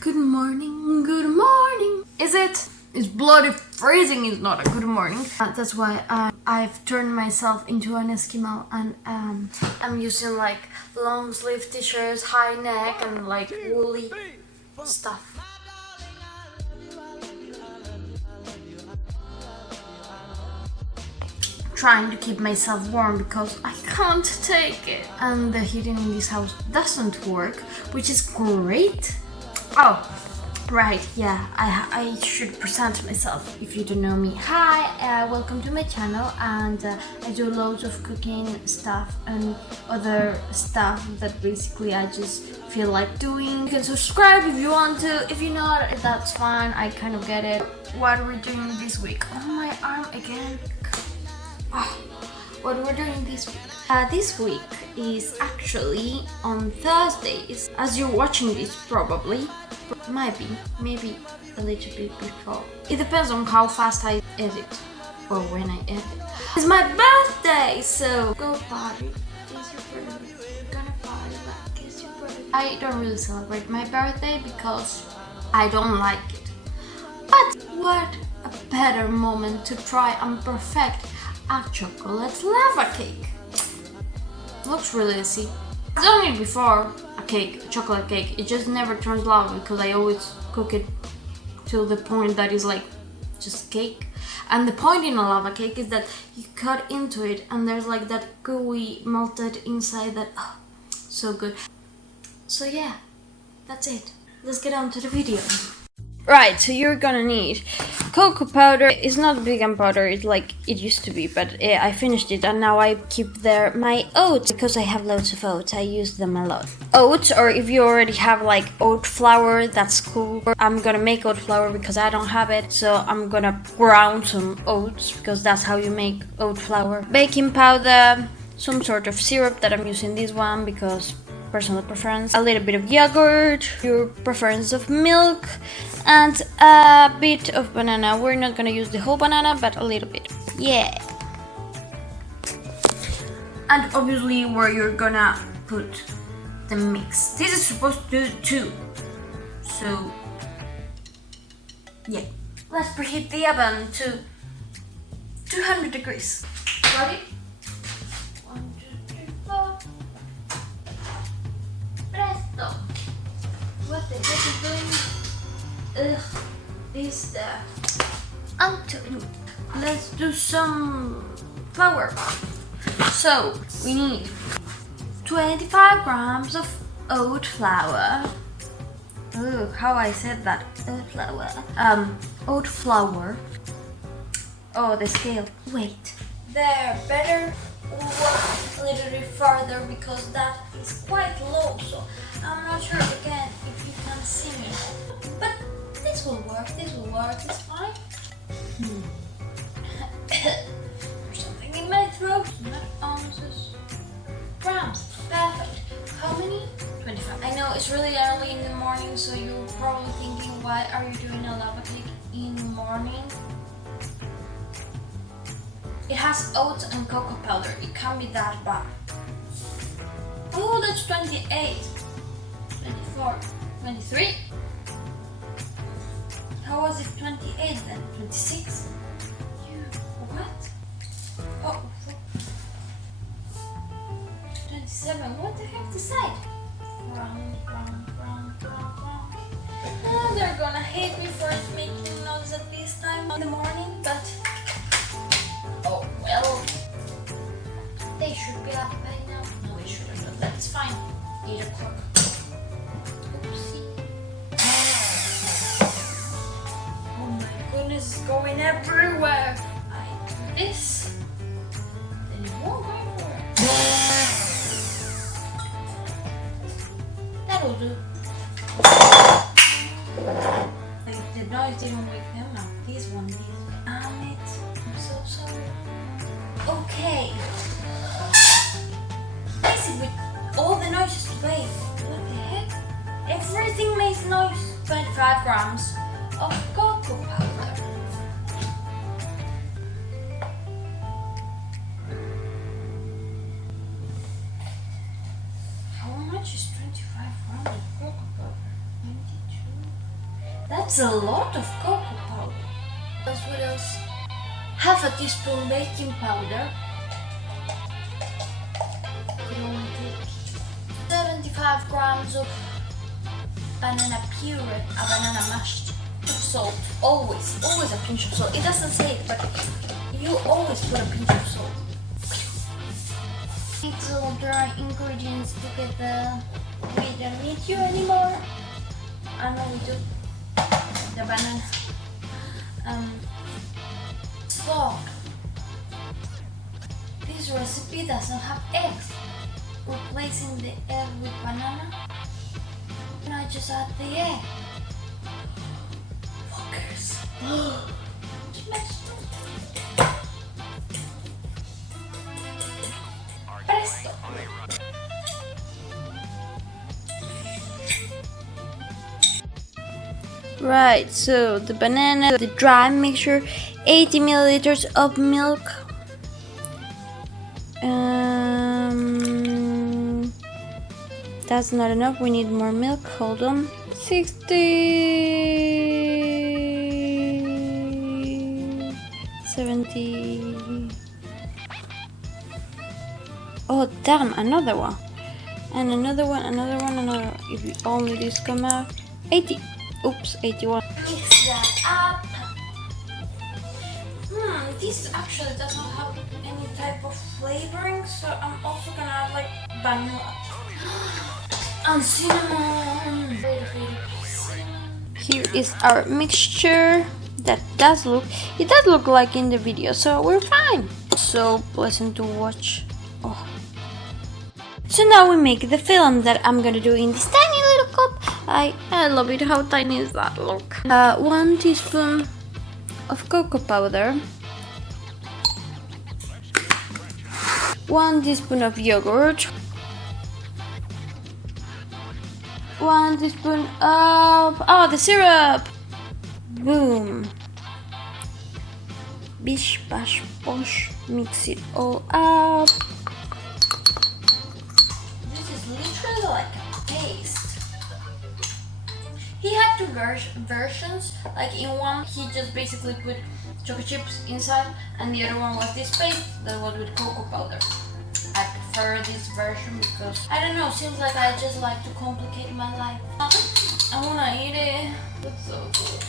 Good morning, good morning. Is it? It's bloody freezing, it's not a good morning. That's why I've turned myself into an Eskimo and I'm using like long sleeve t-shirts, high neck and like woolly stuff. Trying to keep myself warm because I can't take it. And the heating in this house doesn't work, which is great. Oh, right, yeah, I should present myself if you don't know me. Hi, welcome to my channel, and I do loads of cooking stuff and other stuff that basically I just feel like doing. You can subscribe if you want to. If you're not, that's fine, I kind of get it. What are we doing this week? Oh, my arm again. Oh, what we're doing this week? This week is actually on Thursdays. As you're watching this, probably, maybe a little bit before. It depends on how fast I edit or when I edit. It's my birthday, so go party. It's your birthday. You're gonna party, but it's your birthday. I don't really celebrate my birthday because I don't like it. But what a better moment to try and perfect a chocolate lava cake. It looks really easy. I've done it before, a chocolate cake. It just never turns lava because I always cook it till the point that is like just cake. And the point in a lava cake is that you cut into it and there's like that gooey melted inside that, oh, so good. So yeah, that's it. Let's get on to the video. Right, so you're gonna need cocoa powder. It's not vegan powder, it's like it used to be, but I finished it and now I keep there my oats because I have loads of oats. I use them a lot. Oats, or if you already have like oat flour, that's cool. I'm gonna make oat flour because I don't have it, so I'm gonna ground some oats because that's how you make oat flour. Baking powder, some sort of syrup that I'm using this one because personal preference, a little bit of yogurt, your preference of milk, and a bit of banana. We're not gonna use the whole banana, but a little bit. Yeah. And obviously where you're gonna put the mix. This is supposed to do 2. So yeah. Let's preheat the oven to 200 degrees. Ready? 1, 2, 3, 4. Presto! What the heck is doing? Ugh, this Anthony. Let's do some flour. So we need 25 grams of oat flour. Ooh, how I said that. Oat flour. Oat flour. Oh, the scale. Wait. There, better walk a little bit farther because that is quite low, so I'm not sure again if you can see me, but this will work, it's fine. There's something in my throat, not ounces, grams, perfect. How many? 25. I know it's really early in the morning, so you're probably thinking, why are you doing a lava cake in the morning? It has oats and cocoa powder. It can't be that bad. Oh, that's 28, 24, 23. How was it 28 then? 26? What? Oh, 27. What the heck is that? Round. Oh, they're gonna hate me for making noise at this time in the morning, but oh well, they should be up by now. No, we shouldn't, but that's fine. 8 o'clock. Oopsie. Oh my goodness, it's going everywhere. I do this, then it won't go everywhere. That'll do. Like the noise didn't wake them up. This one did. I'm so sorry. Okay. Basically, all the noises play. What the heck? Everything makes noise. 25 grams of cocoa powder. How much is 25 grams of cocoa powder? 92. That's a lot of cocoa powder. What else? Half a teaspoon baking powder. You want to take 75 grams of banana puree, a banana mashed, salt. Always a pinch of salt. It doesn't say it, but you always put a pinch of salt. Mix all dry ingredients together. We don't need you anymore. I know we do. The banana. So, this recipe doesn't have eggs. Replacing the egg with banana. And I just add the egg. Fuckers. Presto. Right, so the banana, the dry mixture, 80 milliliters of milk. That's not enough, we need more milk, hold on. 60, 70. Oh damn, another one. And another one, another. If only this come out. 80. Oops, 81. Mix that up. This actually doesn't have any type of flavoring, so I'm also gonna add like vanilla. And cinnamon. Here is our mixture. It does look like in the video, so we're fine. So pleasant to watch. Oh. So now we make the film that I'm gonna do in this tiny little cup. I love it. How tiny is that? Look. 1 teaspoon of cocoa powder. 1 teaspoon of yogurt. 1 teaspoon of the syrup. Boom. Bish bash bosh. Mix it all up. This is literally like a paste. He had 2 versions. Like in one, he just basically put chocolate chips inside, and the other one was this paste that was with cocoa powder. I prefer this version because I don't know, seems like I just like to complicate my life. I wanna eat it. Looks so good.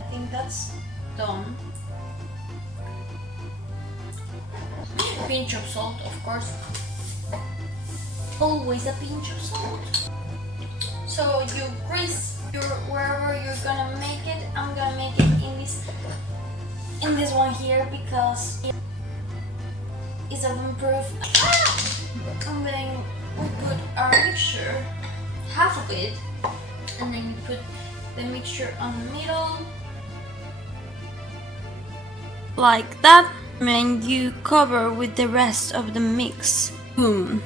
I think that's done. Pinch of salt, of course. Always a pinch of salt. So you grease wherever you're gonna make it. I'm gonna make it in this one here because it's oven-proof. And then we put our mixture, half of it, and then you put the mixture on the middle, like that. And you cover with the rest of the mix. Boom.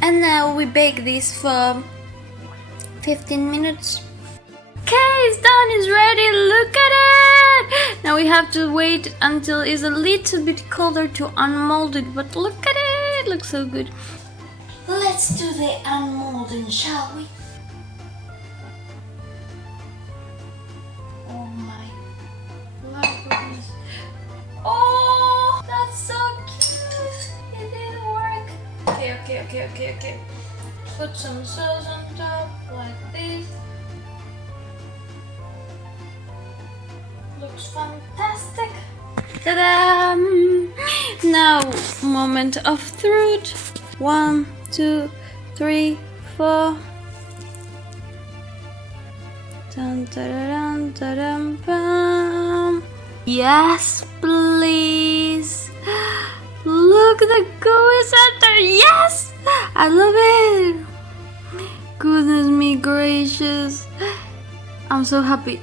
And now we bake this for 15 minutes. Okay, it's done, it's ready, look at it! Now we have to wait until it's a little bit colder to unmold it, but look at it, it looks so good. Let's do the unmolding, shall we? Oh my goodness. Oh, that's so cute! It didn't work. Okay. Put some sauce on top, like this. Looks fantastic. Ta-da! Now, moment of truth. 1, 2, 3, 4. Dun, da-da-dun, da-dum, bum. Yes, please. Look, the gooey center. Yes, I love it. Goodness me gracious. I'm so happy.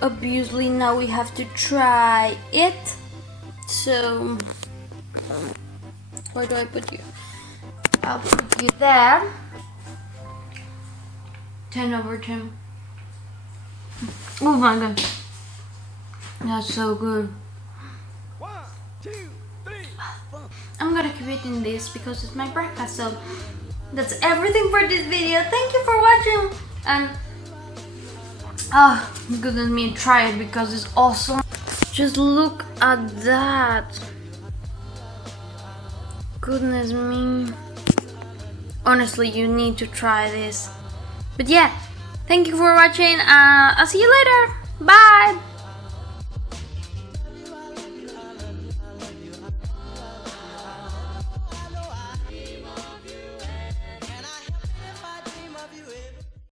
Obviously now we have to try it. So where do I put you? I'll put you there. 10/10. Oh my god. That's so good. 1, 2, 3, 4. I'm gonna keep eating this because it's my breakfast. So that's everything for this video. Thank you for watching, and Oh, goodness me, try it because it's awesome. Just look at that. Goodness me. Honestly, you need to try this. But yeah, thank you for watching. I'll see you later. Bye.